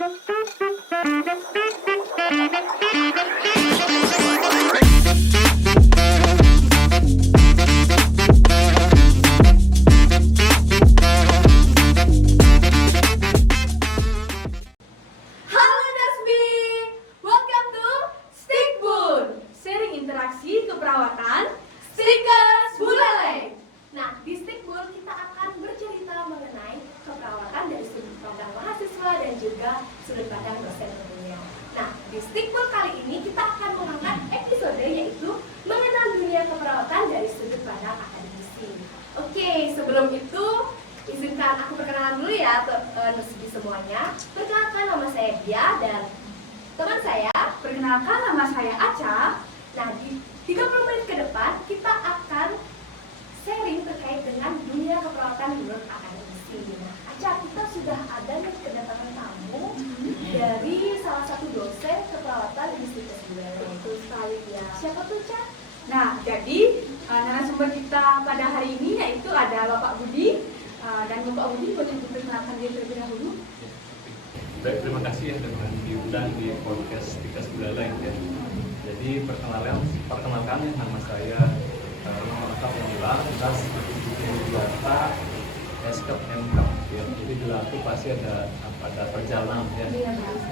Nasbi, welcome to Stickbun, sharing interaksi keperawatan Stickers Buleleng. Nah, di Stickbun kita akan bercerita mengenai keperawatan dari sudut pandang mahasiswa dan juga sudut pandang dosen tentunya. Nah, di Stickbun kali ini kita akan mengangkat episode yaitu mengenal dunia keperawatan dari sudut pandang akademisi. Oke, sebelum itu izinkan aku perkenalan dulu ya Nasbi semuanya. Perkenalkan, nama saya Dia dan teman saya. Perkenalkan, nama saya Aca. Nah, di 30 menit ke depan kita akan sharing terkait dengan dunia keperawatan menurut akademisi. Nah, Aca, kita sudah ada nih kedatangan tamu dari salah satu dosen keperawatan di Stickers Buleleng. Betul sekali ya. Siapa tuh, Ca? Nah, jadi narasumber kita pada hari ini yaitu ada Bapak Budi. Dan Bapak Budi boleh diperkenalkan diri terlebih dahulu. Baik, terima kasih ya dengan diundang di podcast Stickers Buleleng ya. Jadi perkenalkan ya, nama saya nama lengkap Nila, tas Data Eskap MK ya. Jadi di laku pasti ada perjalanan ya.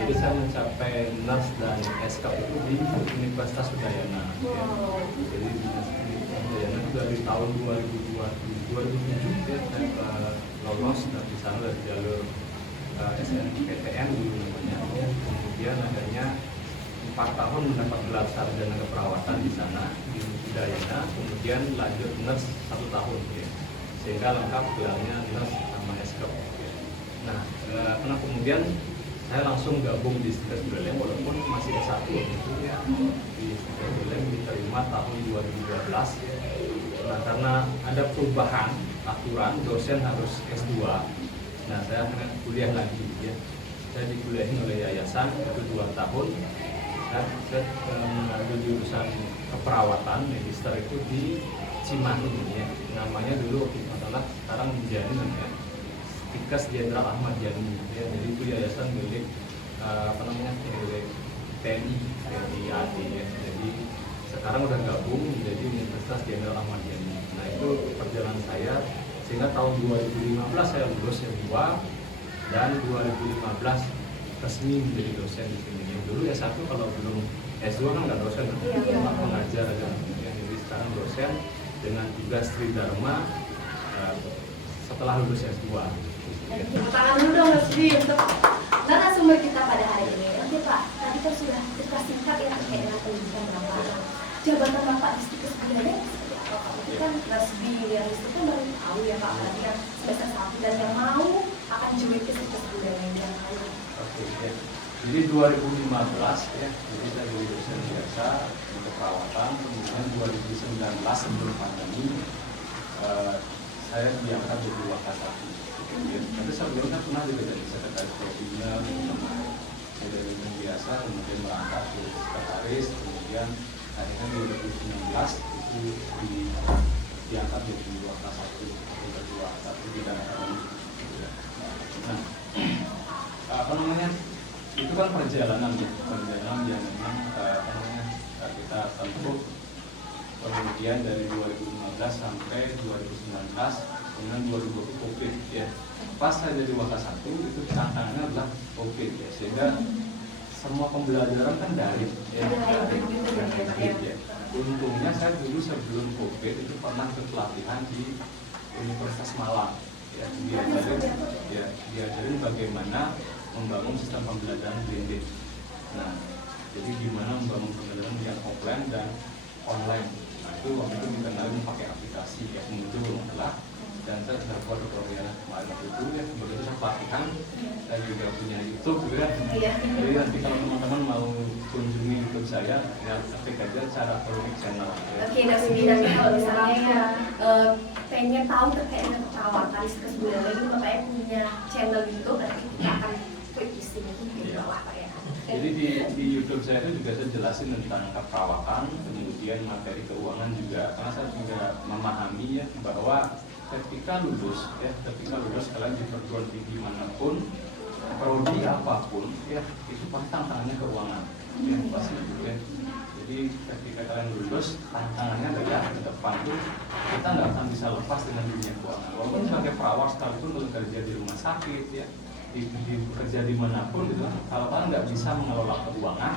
Jadi saya mencapai nurse dan Eskap itu di Universitas Udayana ya. Jadi di Universitas Udayana itu dari tahun 2007 ya, saya lolos dari sana dari jalur SNPTN dulu namanya. Kemudian adanya 4 tahun mendapat gelar sarjana keperawatan di sana di Udayana, kemudian lanjut nurse 1 tahun ya. Sehingga lengkap gelarnya nurse sama Eskap ya. Nah, karena kemudian saya langsung gabung di Stickers Buleleng walaupun masih S1 gitu ya. Di Stickers Buleleng diterima tahun 2012 ya. Nah, karena ada perubahan aturan dosen harus S2. Nah, saya akan kuliah lagi ya. Saya dikuliahin oleh yayasan itu 2 tahun. Dan saya mengambil jurusan keperawatan magister itu di Cimahi ya. Namanya dulu sekarang menjadi namanya Stickers Jenderal Ahmad Yani ya. Jadi itu yayasan milik milik TNI AD ya. Jadi sekarang udah gabung menjadi Universitas Jenderal Ahmad Yani. Nah, itu perjalanan saya sehingga tahun 2015 saya lulus S2 dan 2015 resmi menjadi dosen di sini. Dulu S1 kalau belum S2 kan nggak dosen, cuma pengajar aja. Jadi sekarang dosen dengan tugas Tridharma setelah lulus S2. Tepuk tangan dulu dong Nasbi untuk narasumber kita pada hari ini. Oke Pak, tadi kan sudah cerita singkat ya terkait dengan pendidikan Bapak. Jabatan Bapak di Stickers Buleleng itu kan Nasbi yang itu kan baru tahu ya Pak, berarti kan semester 1 dan yang mau akan join ke Stickers Buleleng yang lain. Oke, ya. Jadi 2015 ya, jadi saya jadi dosen biasa untuk perawatan. Kemudian 2019 sebelum pandemi saya diangkat jadi wakasati. Tapi sebelumnya pernah juga jadi sekretaris provinsial sama dari biasa, kemudian berangkat jadi sekretaris, kemudian akhirnya 2019 itu diangkat jadi wakasati atau kedua satu bidang akademik. Nah, apa namanya? Itu kan perjalanan yang memang kita tempuh kemudian dari 2015 sampai 2019, kemudian 2020 COVID ya. Pas saya jadi wakasatu itu tantangannya adalah COVID ya, sehingga semua pembelajaran kan daring ya, ya. Untungnya saya dulu sebelum COVID itu pernah pelatihan di Universitas Malang ya, diajarin bagaimana membangun sistem pembelajaran blended. Nah, jadi gimana membangun pembelajaran yang offline dan online. Nah, itu waktu itu kita pakai aplikasi ya, Moodle adalah, dan saya sudah buat tutorial kemarin itu ya. Begitu saya pelatihan, saya juga punya YouTube gitu ya. Jadi nanti kalau teman-teman mau kunjungi YouTube saya, ya ketik aja cara produk channel. Oke, Nasbi, nanti kalau misalnya pengen tahu terkait dengan keperawatan di Stickers Buleleng itu Bapaknya punya channel YouTube, nanti kita akan klik di sini di bawah Pak ya. Jadi di YouTube saya itu juga saya jelasin tentang keperawatan, kemudian materi keuangan juga, karena saya juga memahami ya bahwa ketika lulus kalian di perguruan tinggi manapun prodi apapun ya itu pasti tantangannya keuangan ya pasti gitu ya. Jadi ketika kalian lulus tantangannya adalah ke depan tuh kita nggak akan bisa lepas dengan dunia keuangan. Walaupun sebagai perawat sekalipun kalau kerja di rumah sakit ya di bekerja dimanapun gitu, kalau kalian nggak bisa mengelola keuangan,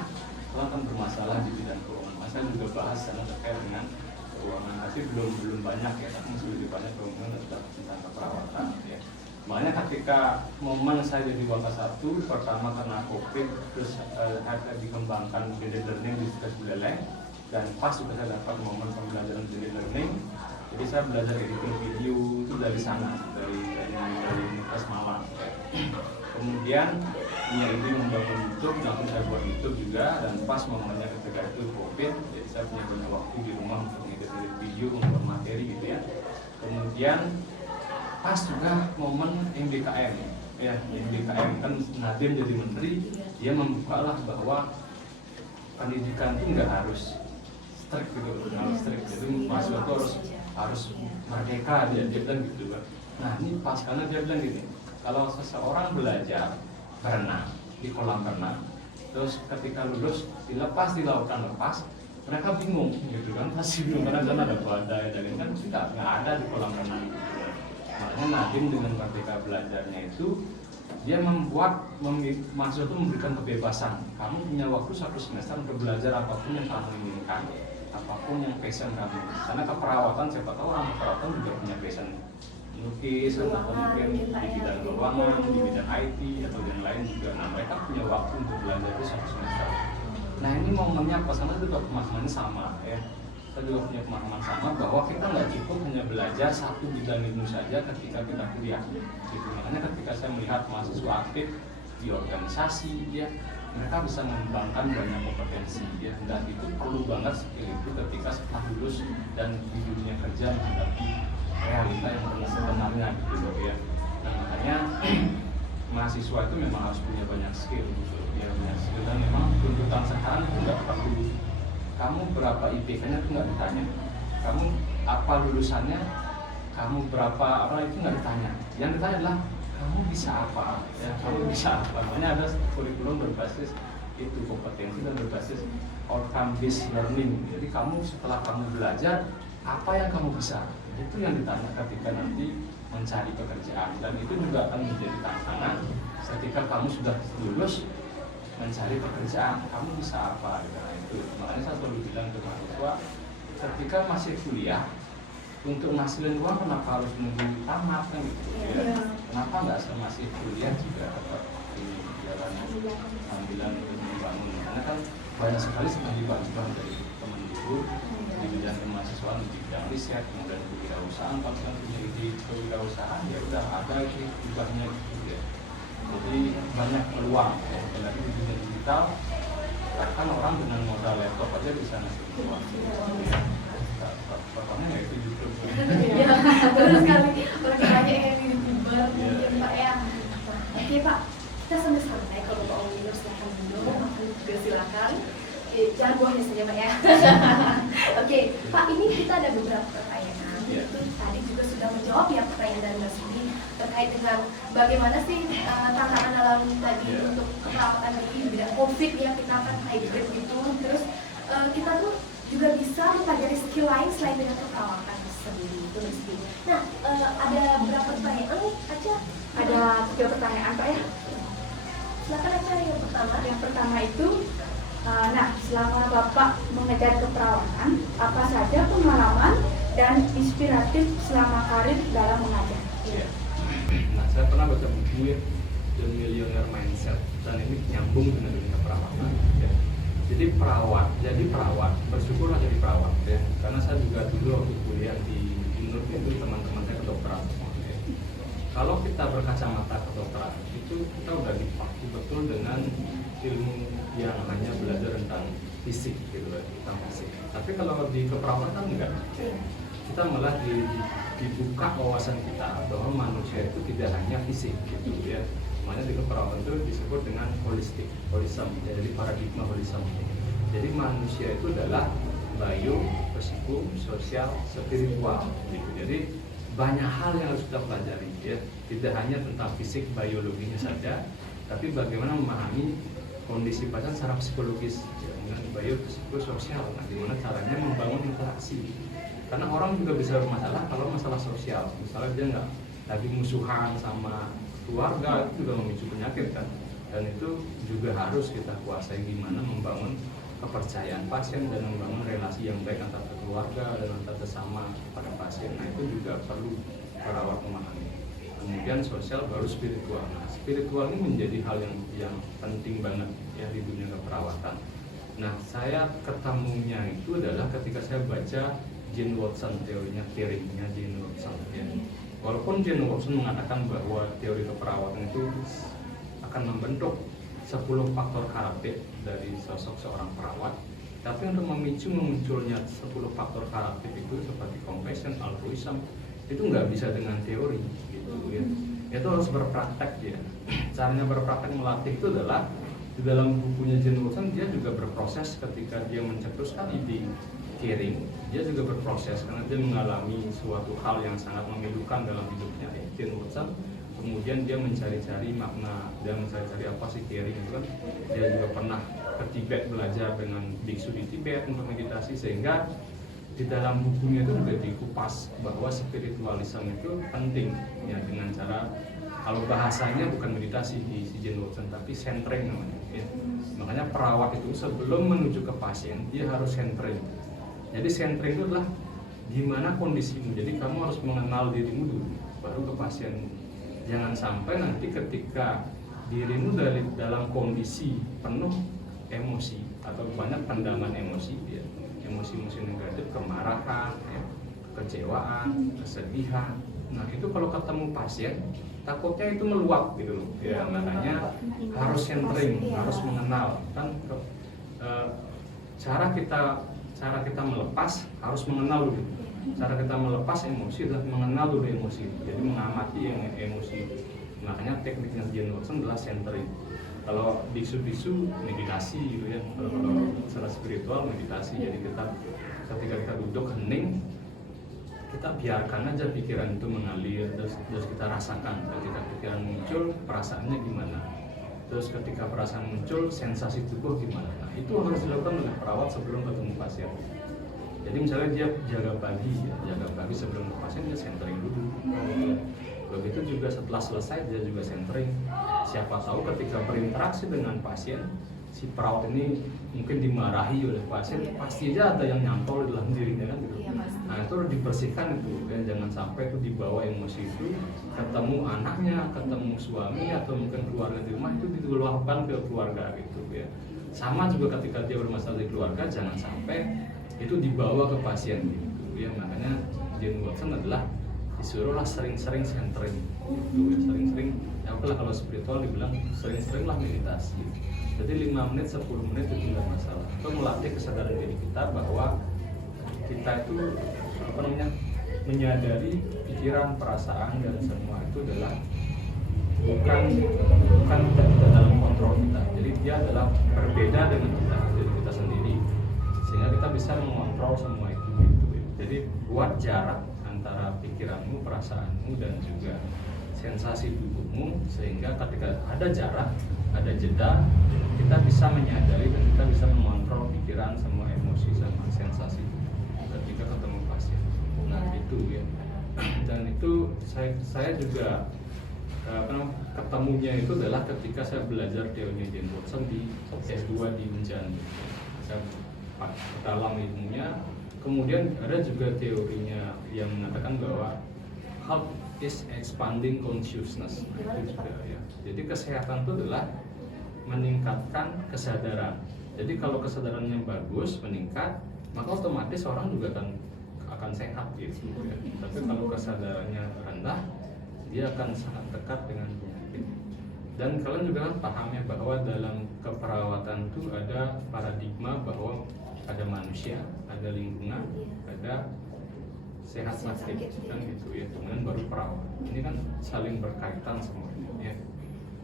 kalian akan bermasalah di bidang keuangan. Saya juga bahas karena terkait dengan keuangan, tapi belum banyak ya, tapi masih lebih banyak keuangan tentang keperawatan ya. Makanya ketika momen saya jadi Waka 1, pertama karena COVID, terus saya dikembangkan blended learning di Stikes Buleleng, dan pas juga saya dapat momen pembelajaran blended learning. Jadi saya belajar editing video itu dari sana, dari Universitas Malang. Kemudian punya ide membangun YouTube, langsung saya buat YouTube juga, dan pas momennya ketika itu COVID, jadi saya punya banyak waktu di rumah untuk ngedit video, membuat materi gitu ya. Kemudian pas juga momen MBKM ya, MBKM kan Nadiem jadi menteri, dia membukalah bahwa pendidikan itu nggak harus strict gitu, harus strict, jadi mahasiswa itu harus merdeka, dia bilang gitu kan. Nah ini pas karena dia bilang gini, kalau seseorang belajar berenang di kolam renang, terus ketika lulus dilepas di lautan lepas, mereka bingung gitu kan, pasti bingung karena sana ada badai dan kan nggak ada di kolam renang. Makanya Nadiem dengan merdeka belajarnya itu dia membuat mahasiswa itu memberikan kebebasan. Kamu punya waktu 1 semester untuk belajar apapun yang kamu inginkan, apapun yang passion kamu. Karena keperawatan, siapa tahu orang keperawatan juga punya passion melukis atau mungkin di bidang keuangan, di bidang IT atau yang lain juga. Nah mereka punya waktu untuk belajar itu 1 semester. Nah ini momennya apa? Sama juga pemahamannya sama ya. Saya juga punya pemahaman sama bahwa kita nggak cukup hanya belajar 1 bidang ilmu saja ketika kita kuliah. Gitu. Makanya ketika saya melihat mahasiswa aktif di organisasi, ya mereka bisa mengembangkan banyak kompetensi. Ya, dan itu perlu banget skill itu ketika setelah lulus dan di dunia kerja menghadapi realita yang sebenarnya gitu ya. Nah makanya mahasiswa itu memang harus punya banyak skill gitu. Ya banyak skill, dan memang tuntutan sekarang itu nggak perlu kamu berapa IPK-nya itu nggak ditanya, kamu apa lulusannya, kamu berapa apa itu nggak ditanya. Yang ditanya adalah kamu bisa apa, ya kamu bisa apa. Makanya ada kurikulum berbasis itu kompetensi dan berbasis outcome based learning. Jadi kamu setelah kamu belajar apa yang kamu bisa, itu yang ditanya ketika nanti mencari pekerjaan, dan itu juga akan menjadi tantangan ketika kamu sudah lulus mencari pekerjaan, kamu bisa apa gitu. Itu makanya saya selalu bilang ke mahasiswa ketika masih kuliah, untuk ngasilin uang kenapa harus nunggu tamat kan gitu ya. Kenapa nggak masih kuliah juga dapat ini jalan sambilan untuk membangun, karena kan banyak sekali sebenarnya dibantu dari Kemendikbud di bidang kemahasiswaan, di bidang riset, kemudian kewirausahaan. Kalau kan punya ide kewirausahaan ya udah ada itu hibahnya gitu ya. Jadi banyak peluang ya, apalagi di dunia digital kan orang dengan modal laptop aja bisa ngasih uang. Pertama ya itu YouTube. Iya, betul sekali. Orang banyak yang di YouTuber mungkin Pak ya. Oke Pak, kita sambil santai. Kalau Pak Omino silahkan dulu, makan juga silakan. Jangan buahnya saja Pak ya. Oke, Pak, ini kita ada beberapa pertanyaan. Itu tadi juga sudah menjawab ya pertanyaan dari Mas Budi terkait dengan bagaimana sih tantangan dalam tadi untuk keperawatan di bidang COVID yang kita kan hybrid gitu. Terus kita tuh juga bisa mempelajari skill lain selain dengan keperawatan sendiri itu Mas Budi. Nah, ada berapa pertanyaan nih Aca? Ada 3 pertanyaan Pak ya. Silakan Aca yang pertama. Yang pertama itu, nah selama Bapak mengejar keperawatan, apa saja pengalaman dan inspiratif selama karir dalam mengajar? Ya. Nah saya pernah baca buku ya, The Millionaire Mindset, dan ini nyambung dengan dunia perawatan. Ya. Jadi perawat, bersyukurlah jadi perawat ya. Karena saya juga dulu waktu kuliah di UNUR itu teman-teman saya kedokteran semua. Ya. Kalau kita berkacamata kedokteran itu kita udah dipaku betul dengan ilmu yang hanya belajar tentang fisik gitu loh, tentang fisik. Tapi kalau di keperawatan enggak. Kita malah dibuka wawasan kita bahwa manusia itu tidak hanya fisik gitu ya. Makanya di keperawatan itu disebut dengan holistik, holism, jadi paradigma holism. Jadi manusia itu adalah bio, psiku, sosial, spiritual gitu. Jadi banyak hal yang harus kita pelajari ya. Tidak hanya tentang fisik biologinya saja, tapi bagaimana memahami kondisi pasien secara psikologis, ya, dengan biopsikososial. Nah, gimana caranya membangun interaksi? Karena orang juga bisa bermasalah kalau masalah sosial, misalnya dia nggak lagi musuhan sama keluarga, itu juga memicu penyakit kan. Dan itu juga harus kita kuasai gimana membangun kepercayaan pasien dan membangun relasi yang baik antara keluarga dan antar sesama pada pasien. Nah, itu juga perlu perawat memahami. Kemudian sosial, baru spiritual. Nah, spiritual ini menjadi hal yang penting banget ya di dunia keperawatan. Nah, saya ketemunya itu adalah ketika saya baca Jane Watson, teorinya caringnya Jane Watson ya. Walaupun Jane Watson mengatakan bahwa teori keperawatan itu akan membentuk 10 faktor karakter dari sosok seorang perawat, tapi untuk memicu munculnya 10 faktor karakter itu seperti compassion, altruism, itu nggak bisa dengan teori gitu ya. Itu harus berpraktek ya. Caranya berpraktek melatih itu adalah di dalam bukunya Jane Watson, dia juga berproses ketika dia mencetuskan ide caring. Dia juga berproses karena dia mengalami suatu hal yang sangat memilukan dalam hidupnya. Jane Watson kemudian dia mencari-cari makna, dia mencari-cari apa sih caring itu kan. Dia juga pernah ke Tibet belajar dengan biksu di Tibet untuk meditasi, sehingga di dalam bukunya itu juga dikupas bahwa spiritualisme itu penting ya, dengan cara, kalau bahasanya bukan meditasi di Jane Watson tapi centering namanya ya. Makanya perawat itu sebelum menuju ke pasien dia harus centering. Jadi centering itu adalah gimana kondisimu, jadi kamu harus mengenal dirimu dulu baru ke pasien. Jangan sampai nanti ketika dirimu dalam kondisi penuh emosi atau banyak pendaman emosi ya, emosi-emosi negatif, kemarahan ya, kekecewaan, kesedihan. Nah, itu kalau ketemu pasien takutnya itu meluap gitu loh ya. Makanya harus centering, harus mengenal kan cara kita melepas harus mengenal dulu. Cara kita melepas emosi adalah mengenal dulu emosi, jadi mengamati yang emosi. Makanya tekniknya Jane Watson adalah centering. Kalau bisu-bisu meditasi gitu ya, kalau secara spiritual meditasi. Jadi ketika kita duduk hening, kita biarkan aja pikiran itu mengalir, terus kita rasakan ketika pikiran muncul perasaannya gimana, terus ketika perasaan muncul sensasi tubuh gimana. Nah, itu harus dilakukan oleh perawat sebelum ketemu pasien. Jadi misalnya dia jaga pagi sebelum ke pasien, dia centering dulu. Begitu juga setelah selesai dia juga centering. Siapa tahu ketika berinteraksi dengan pasien, si perawat ini mungkin dimarahi oleh pasien, pasti aja ada yang nyantol di dalam dirinya kan gitu. Nah, itu harus dibersihkan itu ya, jangan sampai itu dibawa emosi itu ketemu anaknya, ketemu suami atau mungkin keluarga di rumah, itu diluapkan ke keluarga gitu ya. Sama juga ketika dia bermasalah di keluarga, jangan sampai itu dibawa ke pasien gitu ya. Makanya Jane Watson adalah disuruhlah sering-sering centering gitu ya, sering-sering ya, kalau spiritual dibilang sering-seringlah meditasi. Jadi 5 menit, 10 menit itu tidak masalah. Itu melatih kesadaran diri kita bahwa kita itu menyadari pikiran, perasaan dan semua itu adalah bukan dalam kontrol kita. Jadi dia adalah berbeda dengan kita, diri kita sendiri. Sehingga kita bisa mengontrol semua itu gitu. Jadi buat jarak antara pikiranmu, perasaanmu dan juga sensasi tubuhmu, sehingga ketika ada jarak, ada jeda, kita bisa menyadari dan kita bisa mengontrol pikiran, semua emosi sama sensasi ketika ketemu pasien. Nah, itu ya. Dan itu saya juga ketemunya itu adalah ketika saya belajar teorinya Jane Watson di S2 di Unjan. Saya dalam ilmunya, kemudian ada juga teorinya yang mengatakan bahwa health is expanding consciousness. Nah, itu juga ya. Jadi kesehatan itu adalah meningkatkan kesadaran. Jadi kalau kesadarannya bagus, meningkat, maka otomatis orang juga akan sehat gitu ya. Tapi kalau kesadarannya rendah, dia akan sangat dekat dengan penyakit. Dan kalian juga kan pahamnya bahwa dalam keperawatan itu ada paradigma bahwa ada manusia, ada lingkungan, ada sehat sakit kan gitu ya. Kemudian baru perawat. Ini kan saling berkaitan semuanya ya.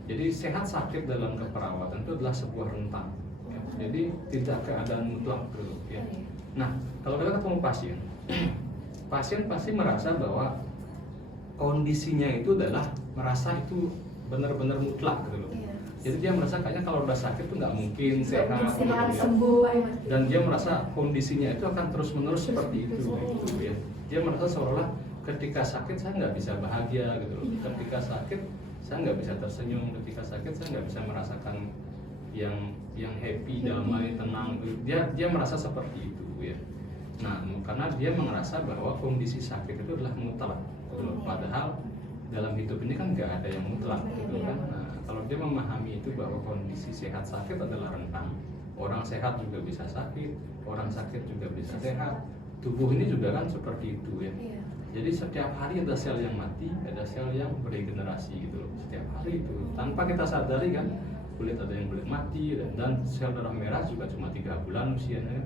Jadi sehat sakit dalam keperawatan itu adalah sebuah rentang ya. Jadi tidak keadaan mutlak gitu ya. Nah, kalau kita ketemu pasien, pasien pasti merasa bahwa kondisinya itu adalah merasa itu benar-benar mutlak gitu loh. Jadi dia merasa kayaknya kalau udah sakit tuh nggak mungkin sehat, Sehat, gitu ya. sembuh, Dan dia merasa kondisinya itu akan terus menerus seperti itu gitu ya. Dia merasa seolah-olah ketika sakit saya nggak bisa bahagia gitu loh. Ketika sakit saya nggak bisa tersenyum, ketika sakit saya nggak bisa merasakan yang happy, damai, tenang. Dia merasa seperti itu ya. Nah, karena dia merasa bahwa kondisi sakit itu adalah mutlak gitu loh. Padahal dalam hidup ini kan nggak ada yang mutlak gitu kan. Nah, kalau dia memahami itu bahwa kondisi sehat sakit adalah rentang, orang sehat juga bisa sakit, orang sakit juga bisa sehat, tubuh ini juga kan seperti itu ya. Jadi setiap hari ada sel yang mati, ada sel yang beregenerasi gitu loh. Setiap hari itu tanpa kita sadari kan, kulit ada yang kulit mati dan sel darah merah juga cuma 3 bulan usianya,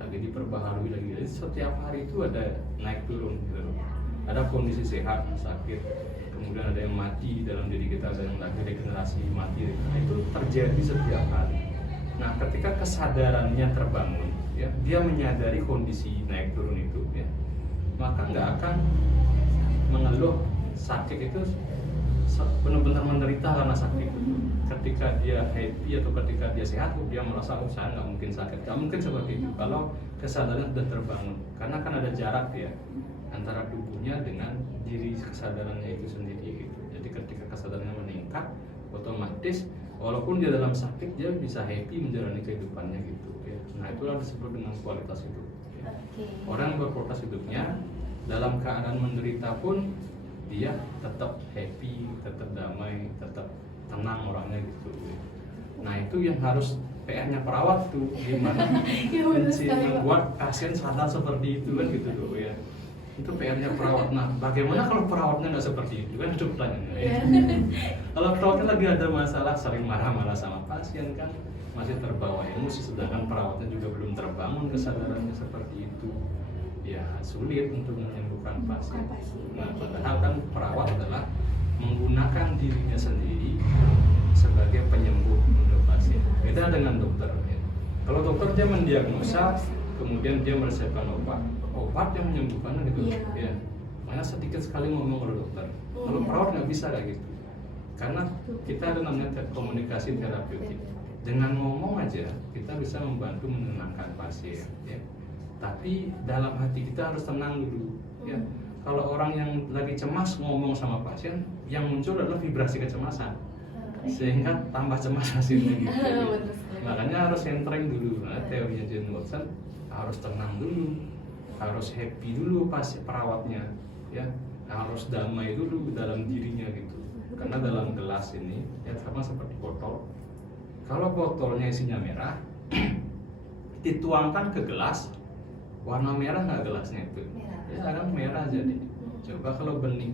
lagi diperbaharui lagi. Jadi setiap hari itu ada naik turun gitu loh. Ada kondisi sehat, sakit, kemudian ada yang mati dalam diri kita, ada yang lagi regenerasi, mati. Nah, itu terjadi setiap hari. Nah, ketika kesadarannya terbangun, ya, dia menyadari kondisi naik turun itu, ya, maka nggak akan mengeluh sakit itu benar-benar menderita karena sakit. Ketika dia happy atau ketika dia sehat, dia merasa oh saya nggak mungkin sakit, nggak mungkin seperti itu. Kalau kesadaran sudah terbangun, karena kan ada jarak ya antara tubuhnya dengan diri kesadarannya itu sendiri gitu. Jadi ketika kesadarannya meningkat, otomatis walaupun dia dalam sakit dia bisa happy menjalani kehidupannya gitu ya. Nah, itulah disebut dengan kualitas hidup ya. Orang yang berkualitas hidupnya dalam keadaan menderita pun dia tetap happy, tetap damai, tetap tenang orangnya gitu ya. Nah, itu yang harus PR-nya perawat tuh gimana membuat pasien sadar seperti itu kan gitu loh ya. Itu PR-nya perawat. Nah, bagaimana kalau perawatnya nggak seperti itu kan, itu pertanyaannya ya. Kalau perawatnya lagi ada masalah, sering marah-marah sama pasien kan, masih terbawa emosi, sedangkan perawatnya juga belum terbangun kesadarannya seperti itu, ya sulit untuk menyembuhkan pasien. Nah, padahal kan perawat adalah menggunakan dirinya sendiri sebagai penyembuh untuk pasien. Beda dengan dokter ya. Kalau dokter dia mendiagnosa, kemudian dia meresepkan obat yang menyembuhkan gitu ya. Makanya sedikit sekali ngomong oleh dokter. Kalau perawat nggak bisa kayak gitu, karena kita ada namanya komunikasi terapeutik. Dengan ngomong aja kita bisa membantu menenangkan pasien ya. Tapi dalam hati kita harus tenang dulu ya. Kalau orang yang lagi cemas ngomong sama pasien, yang muncul adalah vibrasi kecemasan, sehingga tambah cemas hasilnya gitu ya. Makanya harus centering dulu. Nah, teorinya Jane Watson harus tenang dulu, harus happy dulu perawatnya ya, harus damai dulu dalam dirinya gitu. Karena dalam gelas ini ya sama seperti botol, kalau botolnya isinya merah dituangkan ke gelas, warna merah nggak gelasnya itu ya kan merah. Jadi coba kalau bening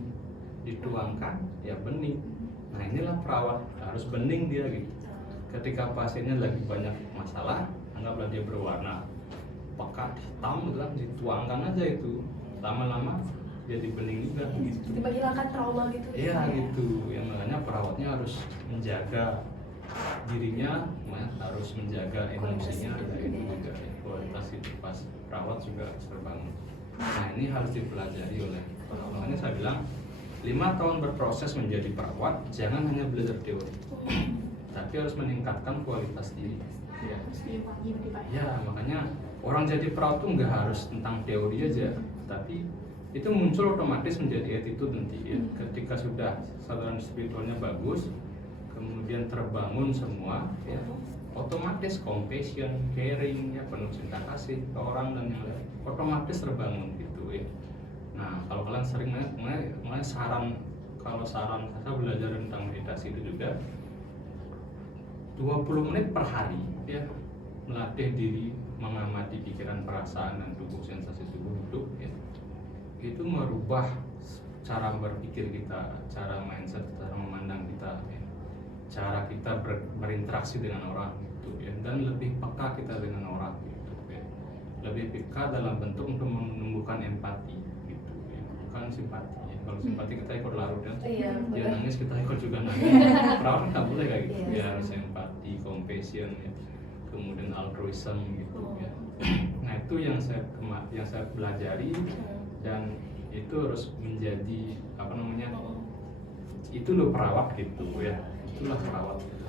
dituangkan ya bening. Nah, inilah perawat, harus bening dia gitu. Ketika pasiennya lagi banyak masalah, anggaplah dia berwarna pekat hitam gitu kan, dituangkan aja itu, lama-lama dia dibening juga gitu. Menghilangkan trauma gitu. Iya gitu. Ya makanya perawatnya harus menjaga dirinya, harus menjaga emosinya, dan itu juga ya, kualitas hidup pas perawat juga harus terbangun. Nah, ini harus dipelajari oleh perawat. Makanya saya bilang 5 tahun berproses menjadi perawat, jangan hanya belajar teori, tapi harus meningkatkan kualitas diri. Ya, makanya orang jadi perawat tuh nggak harus tentang teori aja, tapi itu muncul otomatis menjadi attitude nanti ya. Ketika sudah kesadaran spiritualnya bagus, kemudian terbangun semua ya, otomatis compassion, caring ya, penuh cinta kasih ke orang dan yang lain, otomatis terbangun gitu ya. Nah, kalau kalian sering mulai saran, kalau saran saya belajar tentang meditasi itu juga 20 menit per hari ya, melatih diri mengamati pikiran, perasaan dan tubuh, sensasi tubuh hidup ya. Itu merubah cara berpikir kita, cara mindset, cara memandang kita ya. Cara kita berinteraksi dengan orang gitu ya, dan lebih peka kita dengan orang gitu ya. Lebih peka dalam bentuk untuk menumbuhkan empati gitu ya, bukan simpati ya. Kalau simpati kita ikut larut ya, dia nangis kita ikut juga nangis. Perawat nggak boleh kayak gitu ya, harus empati, compassion ya, kemudian altruism gitu ya. Nah, itu yang saya pelajari, dan itu harus menjadi apa namanya, itu loh perawat gitu ya, itulah perawat gitu.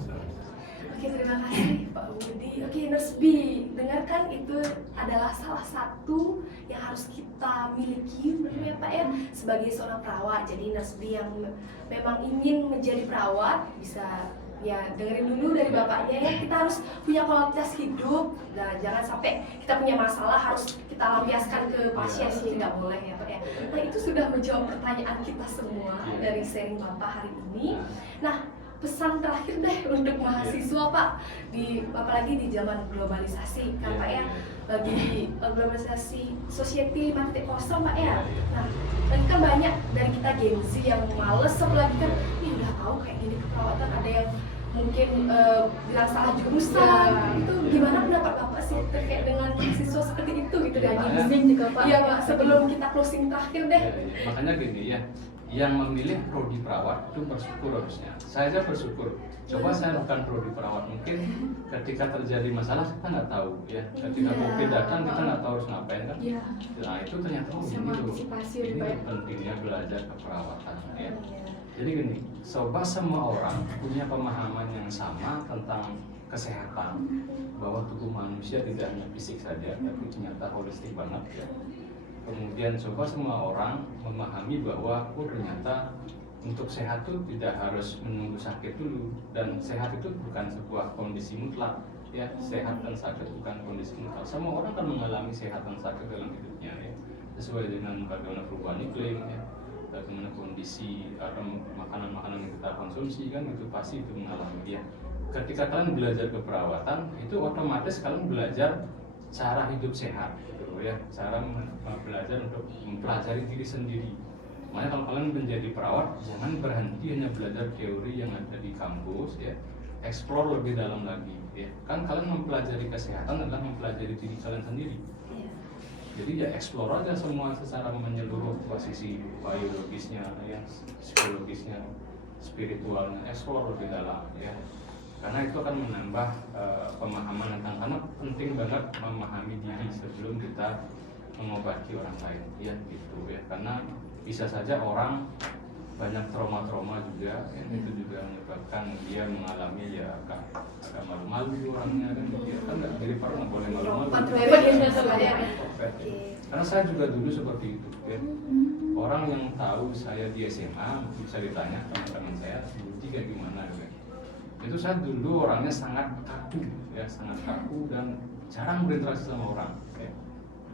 Oke, terima kasih Pak Budi. Oke, Nurse B, dengarkan itu adalah salah satu yang harus kita miliki, benar ya Pak ya, sebagai seorang perawat. Jadi Nurse B yang memang ingin menjadi perawat bisa ya dengerin dulu dari bapaknya ya, kita harus punya kualitas hidup. Nah, jangan sampai kita punya masalah harus kita lampiaskan ke pasien, tidak boleh ya Pak ya. Nah, itu sudah menjawab pertanyaan kita semua dari sharing Bapak hari ini. Nah, pesan terakhir deh untuk mahasiswa Pak, apalagi di zaman globalisasi kan Pak ya, bagi globalisasi society 5.0 Pak ya. Nah, kan banyak dari kita Gen Z yang males, apalagi kan ini udah tahu kayak gini keperawatan, ada yang mungkin bilang salah jurusan. Itu gimana pendapat Bapak sih terkait dengan mahasiswa seperti itu gitu dan Izin juga Pak. Iya Pak, sebelum kita closing terakhir deh. Makanya gini ya, yang memilih prodi perawat itu bersyukur harusnya. Saya aja bersyukur. Coba saya bukan prodi perawat, mungkin ketika terjadi masalah kita nggak tahu ya. Ketika COVID datang kita nggak tahu harus ngapain kan. Nah itu ternyata ini loh, ini pentingnya belajar keperawatan ya. Jadi gini, coba semua orang punya pemahaman yang sama tentang kesehatan, bahwa tubuh manusia tidak hanya fisik saja, tapi ternyata holistik banget ya. Kemudian coba semua orang memahami bahwa ternyata untuk sehat itu tidak harus menunggu sakit dulu, dan sehat itu bukan sebuah kondisi mutlak ya. Sehat dan sakit bukan kondisi mutlak. Semua orang kan mengalami sehat dan sakit dalam hidupnya ya, sesuai dengan bagaimana perubahan iklim ya, bagaimana kondisi atau makanan-makanan yang kita konsumsi kan, itu pasti itu mengalami ya. Ketika kalian belajar keperawatan itu otomatis kalian belajar cara hidup sehat gitu ya, cara belajar untuk mempelajari diri sendiri. Makanya kalau kalian menjadi perawat, jangan berhenti hanya belajar teori yang ada di kampus ya, explore lebih dalam lagi ya. Kan kalian mempelajari kesehatan adalah mempelajari diri kalian sendiri. Jadi ya explore aja semua secara menyeluruh, posisi biologisnya ya, psikologisnya, spiritualnya, explore lebih dalam ya. Karena itu akan menambah pemahaman tentang, karena penting banget memahami diri sebelum kita mengobati orang lain ya gitu ya. Karena bisa saja orang banyak trauma-trauma juga ya, itu juga menyebabkan dia mengalami ya agak malu-malu orangnya kan gitu ya. Kan nggak, jadi para nggak boleh malu-malu. Karena saya juga dulu seperti itu ya. Orang yang tahu saya di SMA bisa ditanya teman-teman saya, Budi kayak gimana ya. Itu saya dulu orangnya sangat kaku ya, sangat kaku dan jarang berinteraksi sama orang ya.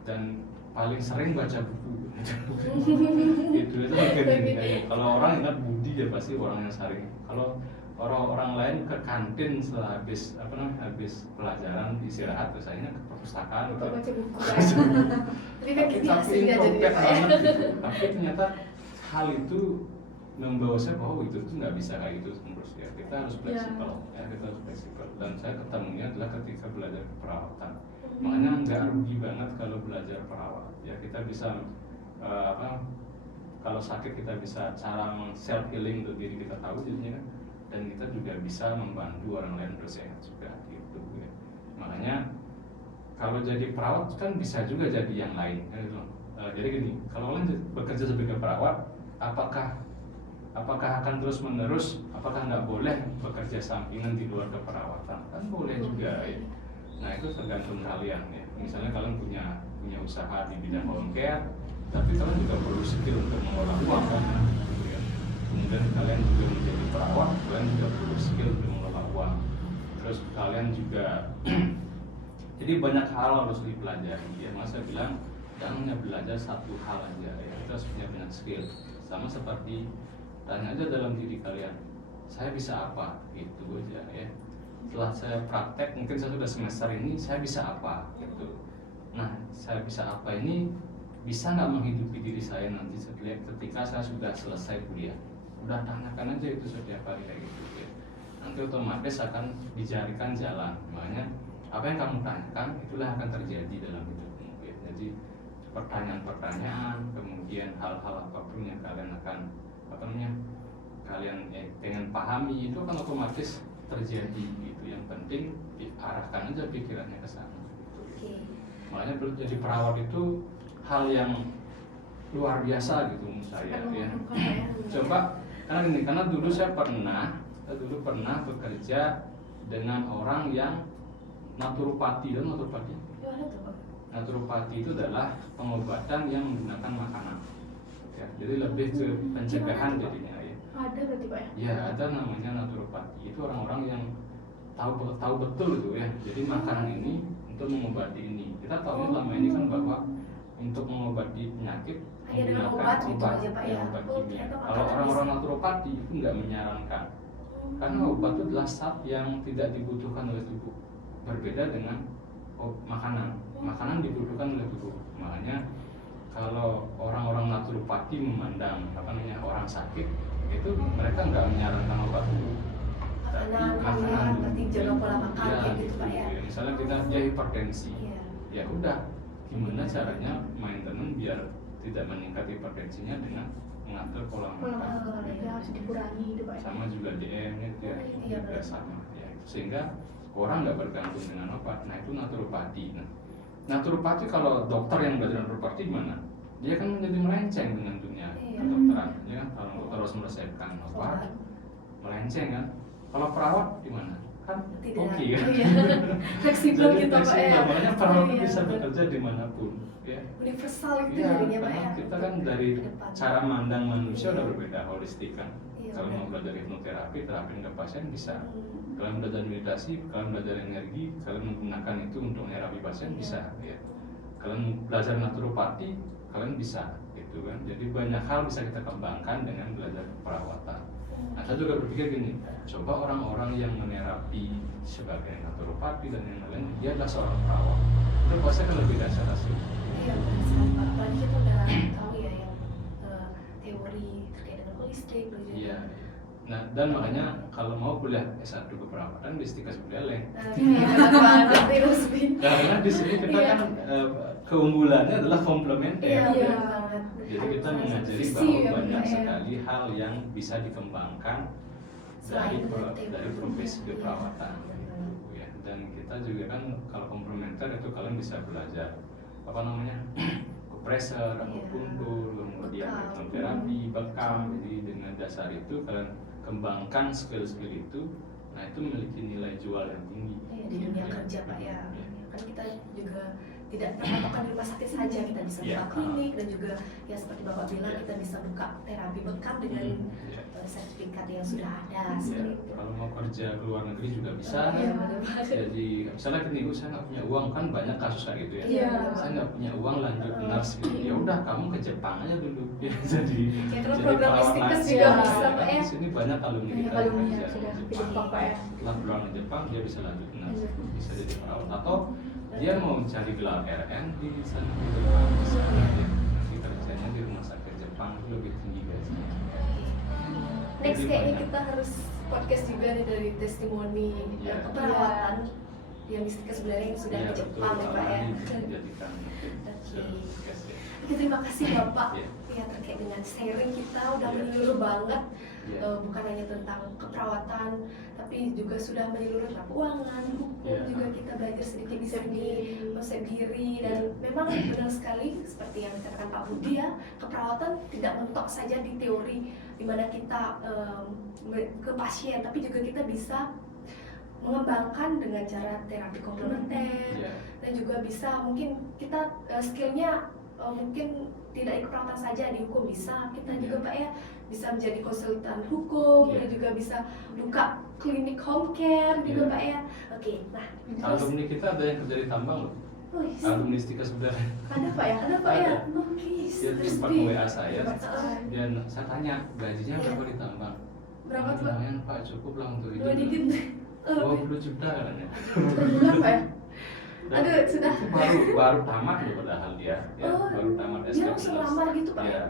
Dan paling sering baca buku itu mungkin ya. Kalau orang ingat Budi ya pasti orang yang sering. Kalau orang lain ke kantin setelah habis habis pelajaran istirahat, biasanya ke perpustakaan gitu. Baca buku. Tapi introvert banget gitu. Tapi ternyata hal itu membawa saya bahwa itu tuh nggak bisa kayak gitu terus ya. Kita harus fleksibel ya, kita harus fleksibel. Dan saya ketemunya adalah ketika belajar keperawatan. Makanya nggak rugi banget kalau belajar perawat ya. Kita bisa kalau sakit kita bisa cara self healing untuk diri kita tahu jadinya kan, dan kita juga bisa membantu orang lain bersehat juga gitu ya. Makanya kalau jadi perawat kan bisa juga jadi yang lain kan gitu. Jadi gini, kalau kalian bekerja sebagai perawat, apakah akan terus menerus, apakah nggak boleh bekerja sampingan di luar keperawatan? Kan boleh juga ya. Nah itu tergantung kalian ya. Misalnya kalian punya usaha di bidang home care, tapi kalian juga perlu skill untuk mengelola uang kan gitu ya. Kemudian kalian juga menjadi perawat, kalian juga perlu skill untuk mengelola uang. Terus kalian juga jadi banyak hal harus dipelajari ya. Mas saya bilang jangan hanya belajar satu hal aja ya. Kita harus punya banyak skill. Sama seperti tanya aja dalam diri kalian, saya bisa apa gitu aja ya. Setelah saya praktek, mungkin saya sudah semester ini, saya bisa apa gitu. Nah, saya bisa apa ini bisa nggak menghidupi diri saya nanti ketika saya sudah selesai kuliah. Udah tanyakan aja itu setiap hari kayak gitu ya. Nanti otomatis akan dicarikan jalan. Makanya apa yang kamu tanyakan itulah akan terjadi dalam hidupmu ya. Jadi pertanyaan-pertanyaan, kemudian hal-hal apapun yang kalian akan kalian pengen pahami itu akan otomatis terjadi gitu. Yang penting diarahkan aja pikirannya ke sana gitu. Makanya jadi perawat itu hal yang luar biasa gitu menurut saya ya. Coba karena dulu saya pernah bekerja dengan orang yang naturopati. Dan naturopati, Gimana tuh Pak? naturopati itu adalah pengobatan yang menggunakan makanan. Ya, jadi lebih ke pencegahan jadinya ya. Ada berarti Pak ya? Ya, ada namanya naturopati. Itu orang-orang yang tahu betul itu ya. Jadi makanan ini untuk mengobati ini. Kita tahu selama ini kan bahwa untuk mengobati penyakit Hanya dengan obat gitu aja, Pak, ya? obat Oh, kimia. ternyata Kalau makanan orang-orang bisa. naturopati itu nggak menyarankan, karena obat itu adalah zat yang tidak dibutuhkan oleh tubuh. Berbeda dengan makanan. Makanan dibutuhkan oleh tubuh. Makanya kalau orang-orang naturopati memandang orang sakit, itu mereka nggak menyarankan obat dulu. Makanan, berarti jaga pola makan kayak gitu Pak ya. Misalnya dia hipertensi, Iya. ya udah, gimana caranya maintenance biar tidak meningkat hipertensinya dengan mengatur pola Pola makan. makan itu harus dikurangi itu Pak ya? Sama juga DM-nya itu ya, Iya, juga benar. sama ya. Sehingga orang nggak bergantung dengan obat. Nah itu naturopati. Nah, naturopati kalau dokter yang belajar naturopati gimana? Dia kan menjadi melenceng dengan dunia Iya. kedokteran, ya kan? Kalau dokter harus meresepkan obat, Obat. melenceng kan? Kalau perawat gimana? Kan Tidak. oke kan? Iya. Fleksibel Jadi gitu Pak fleksibel, ya. makanya perawat Iya, bisa benar. bekerja dimanapun, ya. Universal itu Iya, jadinya Pak karena ya. kita kan dari Ke depan. cara mandang manusia Iya. udah berbeda, holistik kan. Iya, Kalau benar. mau belajar hipnoterapi, terapin ke pasien bisa. Hmm. Kalian belajar meditasi, kalian belajar energi, kalian menggunakan itu untuk terapi pasien Iya. bisa. Ya. Kalian belajar naturopati, kalian bisa, gitu kan. Jadi banyak hal bisa kita kembangkan dengan belajar perawatan. Nah, saya juga berpikir gini, coba orang-orang yang menerapi sebagai naturopati dan yang lain, dia adalah seorang perawat. Itu pasti akan lebih dahsyat hasilnya. Iya benar sekali Pak. Apalagi kita udah tahu ya yang teori terkait dengan holistik, belajar. Iya. Nah, dan makanya kalau mau kuliah S1 keperawatan di Stikas Buleleng. Iya, banget terus Bin. Karena di sini kita Iya. kan keunggulannya adalah komplementer. Iya, Iya. benar banget. Jadi kita mengajari Visi bahwa ya, banyak benar, ya. sekali hal yang bisa dikembangkan dari dari profesi keperawatan. Ya. Dan kita juga kan kalau komplementer itu kalian bisa belajar apa namanya pressure, akupuntur, kemudian hipnoterapi, bekam. Jadi dengan dasar itu kalian kembangkan skill-skill itu, nah itu memiliki nilai jual yang tinggi. Iya, di dunia kerja Pak ya. Kan kita juga tidak terpatokan di rumah sakit saja, kita bisa buka Iya. klinik dan juga ya seperti Bapak bilang kita bisa buka terapi bekam dengan Ya. sertifikat yang sudah ada Ya, seperti itu. kalau mau kerja ke luar negeri juga bisa. Iya, benar banget. Jadi misalnya gini, saya nggak punya uang, kan banyak kasus kayak gitu ya. Iya. Saya nggak punya uang lanjut nurse gitu. Ya udah kamu ke Jepang aja dulu. Ya, jadi Ya, terus jadi program perawat Stikas nurse. juga Ya, bisa, Pak, ya. Di sini banyak alumni Banyak kita alumni yang yang kerja sudah di di Jepang, Pak, ya. Setelah pulang ke Jepang dia bisa lanjut nurse, Lanjut. bisa jadi perawat atau dia mau cari gelar RN di sana di Jepang bisa. Nanti kerjanya di rumah sakit Jepang itu lebih tinggi gajinya. Next Jadi kayaknya banyak. kita harus podcast juga nih dari testimoni Iya. keperawatan yang di Stikas sebenarnya yang sudah Iya, di betul. Jepang ya Pak ya. Dijadikan mungkin podcast ya. Oke, terima kasih Bapak Iya. ya terkait dengan sharing kita udah Iya. menyeluruh banget. Iya. Bukan hanya tentang keperawatan tapi juga sudah menyeluruh tentang keuangan, hukum, Iya. juga kita belajar sedikit di sini konsep diri dan Iya. memang benar sekali seperti yang dikatakan Pak Budi ya, keperawatan tidak mentok saja di teori di mana kita ke pasien tapi juga kita bisa mengembangkan dengan cara terapi komplementer Iya. dan juga bisa mungkin kita skillnya mungkin tidak di keperawatan saja, di hukum bisa kita juga Pak ya bisa menjadi konsultan hukum Iya. dan juga bisa buka klinik home care juga Iya. Pak ya. Oke, nah Alumni kita ada yang kerja di tambang loh. Wih, Alumni Stikas Buleleng. Ada Pak ya? ada Pak ya. Ada. Oke, Dia terus sempat Bi. WA saya. Heeh. Dan saya tanya gajinya berapa di tambang? Berapa tuh Pak? Lumayan Pak, cukup lah untuk Dua hidup. digit. 20 juta katanya. Per bulan Pak ya? Dan Aduh, sudah. itu baru tamat loh padahal dia, ya, Oh, baru tamat dia SK+. langsung lamar gitu, Pak? Ya.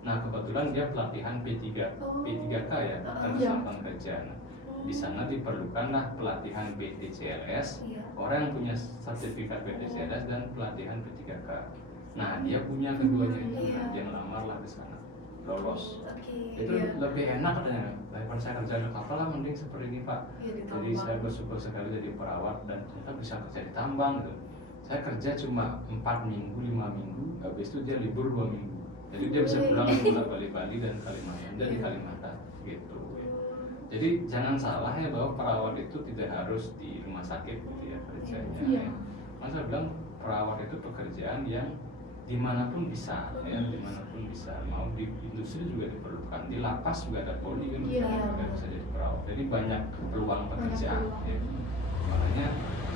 Nah kebetulan dia pelatihan P3, Oh. P3K ya, Ah, Transformasi Kerja. Nah, di sana diperlukanlah pelatihan PTCLS, Iya. orang yang punya sertifikat PTCLS dan pelatihan P3K. Nah dia punya keduanya itu, Iya. dia ngelamar lah di sana, lolos. Oke. Itu Iya. lebih enak katanya daripada saya kerja di kapal lah, mending seperti ini Pak. Iya, di Jadi tambang. saya bersyukur sekali jadi perawat dan ternyata bisa kerja di tambang gitu. Saya kerja cuma 4 minggu, 5 minggu, habis itu dia libur 2 minggu. Jadi dia bisa pulang ke Bali dan Kalimantan, dan di Kalimantan gitu. Ya. Jadi jangan salah ya bahwa perawat itu tidak harus di rumah sakit gitu ya kerjanya. Iya. Mas saya bilang perawat itu pekerjaan yang dimanapun bisa ya, dimanapun bisa. Mau di industri juga diperlukan, di lapas juga ada poli kan Iya. juga bisa jadi perawat. Jadi banyak peluang pekerjaan. peluang. Ya. Makanya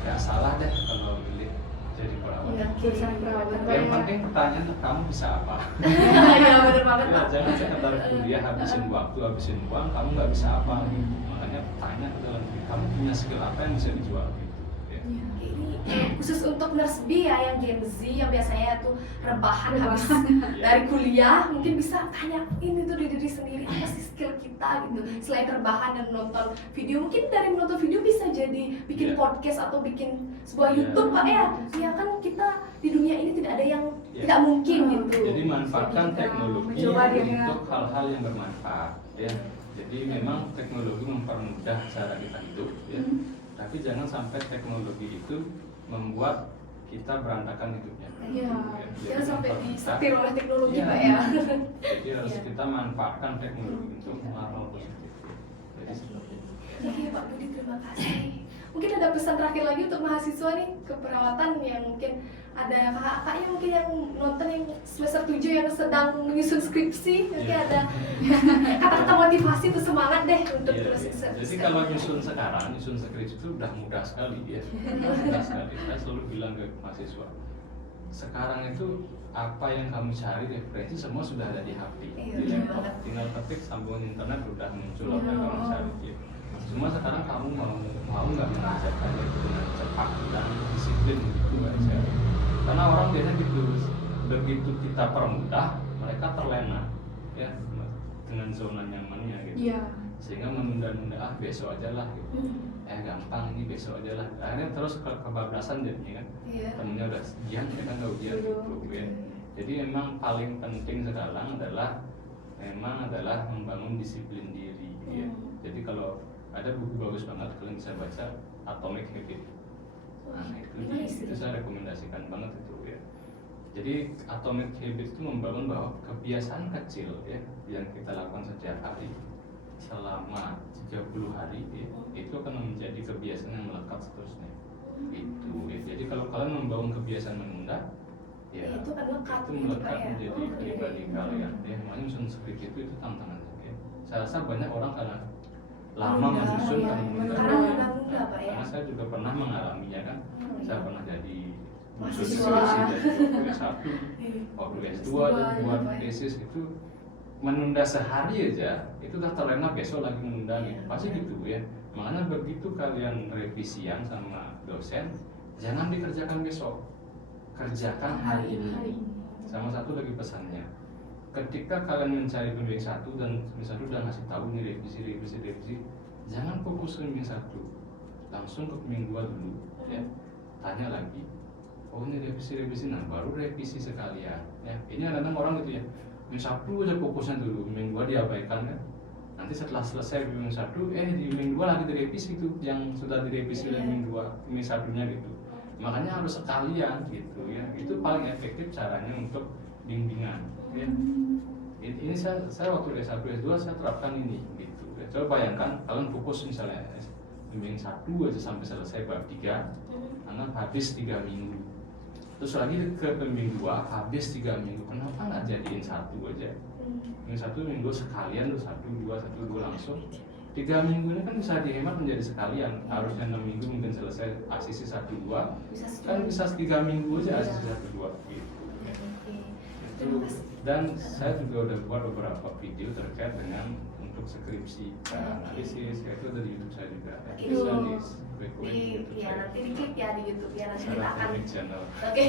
nggak salah deh kalau milih jadi perawat. Iya, jurusan perawatan. Yang penting pertanyaan kamu bisa apa? Iya bener banget Ya, Pak. jangan sekedar kuliah habisin waktu, habisin uang, kamu nggak bisa apa gitu. Makanya tanya ke dalam diri kamu punya skill apa yang bisa dijual gitu. Ya. Ini khusus untuk nurse B ya yang Gen Z yang biasanya tuh rebahan habis dari kuliah, mungkin bisa tanya ini tuh di diri sendiri apa sih skill kita gitu. Selain rebahan dan nonton video, mungkin dari menonton video bisa jadi bikin Iya. podcast atau bikin sebuah Iya. YouTube Pak ya. Ya kan kita di dunia ini tidak ada yang Iya. tidak mungkin gitu. Jadi manfaatkan Jadi kita teknologi mencoba dia. untuk hal-hal yang bermanfaat ya. Jadi memang teknologi mempermudah cara kita hidup ya. Tapi jangan sampai teknologi itu membuat kita berantakan hidupnya. Iya. Jadi Jangan sampai kita- disetir oleh teknologi Iya. Pak ya. Jadi harus Iya. kita manfaatkan teknologi untuk hal-hal positif. Jadi seperti itu. Oke Pak Budi, terima kasih. Mungkin ada pesan terakhir lagi untuk mahasiswa nih keperawatan yang mungkin ada kakak-kakaknya mungkin yang nonton yang semester 7 yang sedang menyusun skripsi, nanti Iya. ada kata-kata motivasi tuh semangat deh untuk Iya, terus iya. Jadi kalau nyusun sekarang, nyusun skripsi itu udah mudah sekali ya. Mudah sekali. Saya selalu bilang ke mahasiswa, sekarang itu apa yang kamu cari referensi semua sudah ada di HP, Iya, di benar laptop. banget. Tinggal ketik sambungan internet udah muncul apa yang Iya. kamu cari. Ya. Cuma sekarang kamu mau nggak mengerjakannya itu dengan cepat dan disiplin gitu aja. Karena orang biasanya gitu, begitu kita permudah, mereka terlena ya dengan zona nyamannya gitu. Iya. Sehingga menunda-nunda besok aja lah gitu. Gampang ini besok aja lah. Akhirnya terus kebablasan jadinya kan. Iya. Temennya udah sekian, kita nggak ujian gitu ya. Jadi memang paling penting sekarang adalah membangun disiplin diri ya. Jadi kalau ada buku bagus banget kalian bisa baca, Atomic Habit. Nah, itu saya rekomendasikan banget itu ya. Jadi Atomic Habit itu membangun bahwa kebiasaan kecil ya yang kita lakukan setiap hari selama 30 hari ya, itu akan menjadi kebiasaan yang melekat seterusnya. Itu ya. Jadi kalau kalian membangun kebiasaan menunda ya Itu akan lekat itu gitu, melekat Pak, ya. menjadi Oke. pribadi kalian ya. Makanya menyusun skripsi itu tantangan ya. Saya rasa banyak orang karena lama Menunda, menyusun ya. karena menunda. Karena menunda, Pak, ya. Karena saya juga pernah mengalaminya kan. Saya pernah jadi Mahasiswa. skripsi dari S1 Iya. waktu S2 S2, dan buat ya, Pak. tesis itu menunda sehari aja itu udah terlena besok lagi menunda gitu pasti gitu ya. Makanya begitu kalian revisian sama dosen jangan dikerjakan besok, kerjakan hari ini. Sama satu lagi pesannya, ketika kalian mencari pembimbing satu dan pembimbing satu udah ngasih tahu nih revisi, jangan fokus ke pembimbing satu, langsung ke pembimbing dua dulu ya. Tanya lagi, oh ini revisi, nah baru revisi sekalian ya. Ini kadang orang gitu ya, pembimbing satu aja fokusnya dulu, pembimbing dua diabaikan kan. Nanti setelah selesai pembimbing satu, di pembimbing dua lagi direvisi gitu, yang sudah direvisi oleh pembimbing satunya gitu. Makanya harus sekalian gitu ya. Itu paling efektif caranya untuk bimbingan ya. Ini saya waktu S1 S2 saya terapkan ini gitu ya. Coba bayangkan kalian fokus misalnya bimbing 1 aja sampai selesai bab 3, anggap habis 3 minggu. Terus lagi ke pembimbing 2 habis 3 minggu. Kenapa nggak jadiin 1 aja? Yang 1 minggu sekalian tuh 1 2 langsung. 3 minggu ini kan bisa dihemat menjadi sekalian. Harusnya 6 minggu mungkin selesai asisi 1 2. Kan bisa 3 minggu aja asisi 1 2 gitu. Itu. Dan saya juga udah buat beberapa video terkait dengan untuk skripsi analisis, itu ada di YouTube saya juga. Bisa Iya, nanti di klip ya di YouTube ya, nanti kita akan channel. Oke,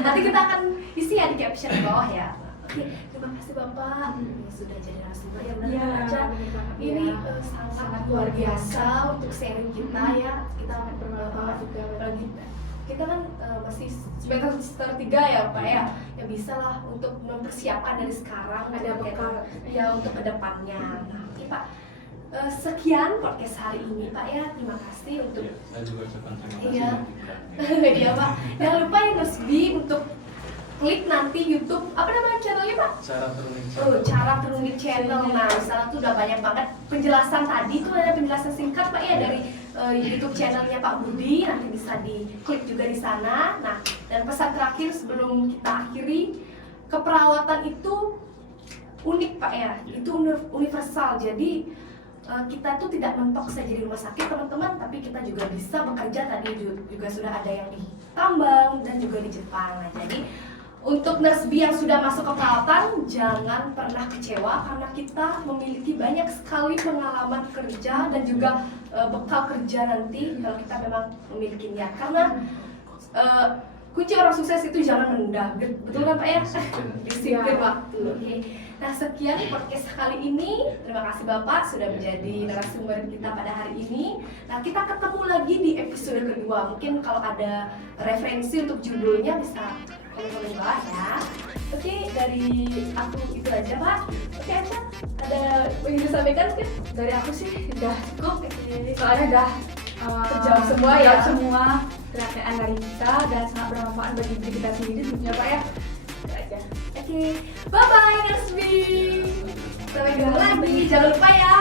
nanti kita akan isi ya di caption di bawah ya. Oke, terima kasih Bapak. Ini sudah jadi narasumber yang Iya, benar aja. benar banget, Ini ya. sangat luar biasa untuk sharing kita ya. Kita Sangat bermanfaat juga bagi kita kan masih semester 3 ya Pak ya. Ya bisa lah untuk mempersiapkan dari sekarang Ada bekal. ya untuk kedepannya. Nah, oke Pak. Sekian podcast hari ini Pak ya. Terima kasih untuk Saya juga ucapkan terima kasih. Iya. untuk kita, ya. Iya Pak. Jangan lupa ya Nurse B untuk klik nanti YouTube, apa nama channelnya Pak? Cara terunit. Cara terunit channel. Nah, di sana tuh udah banyak banget penjelasan tadi tuh ada penjelasan singkat Pak ya dari YouTube channelnya Pak Budi, nanti bisa diklik juga di sana. Nah, dan pesan terakhir sebelum kita akhiri, keperawatan itu unik Pak ya, itu universal. Jadi kita tuh tidak mentok saja di rumah sakit teman-teman, tapi kita juga bisa bekerja. Tadi juga sudah ada yang di Tambang dan juga di Jepang. Nah, jadi untuk nurse B yang sudah masuk ke perawatan, jangan pernah kecewa karena kita memiliki banyak sekali pengalaman kerja dan juga bekal kerja nanti kalau kita memang memiliki niat. Karena kunci orang sukses itu jangan menunda, betul kan Pak ya? Disiplin waktu. Oke. Nah, sekian podcast kali ini. Terima kasih Bapak sudah menjadi narasumber kita pada hari ini. Nah, kita ketemu lagi di episode kedua. Mungkin kalau ada referensi untuk judulnya bisa komen-komen di bawah ya. Oke, dari aku itu aja Pak. Oke Aca, ada yang ingin disampaikan mungkin? Dari aku sih udah Cukup. soalnya udah Terjawab semua ya. terjawab semua pertanyaan dari kita dan sangat bermanfaat bagi diri kita sendiri tentunya Pak ya. Itu aja. Oke, bye bye Nurse B. Sampai ketemu lagi. Jangan lupa ya,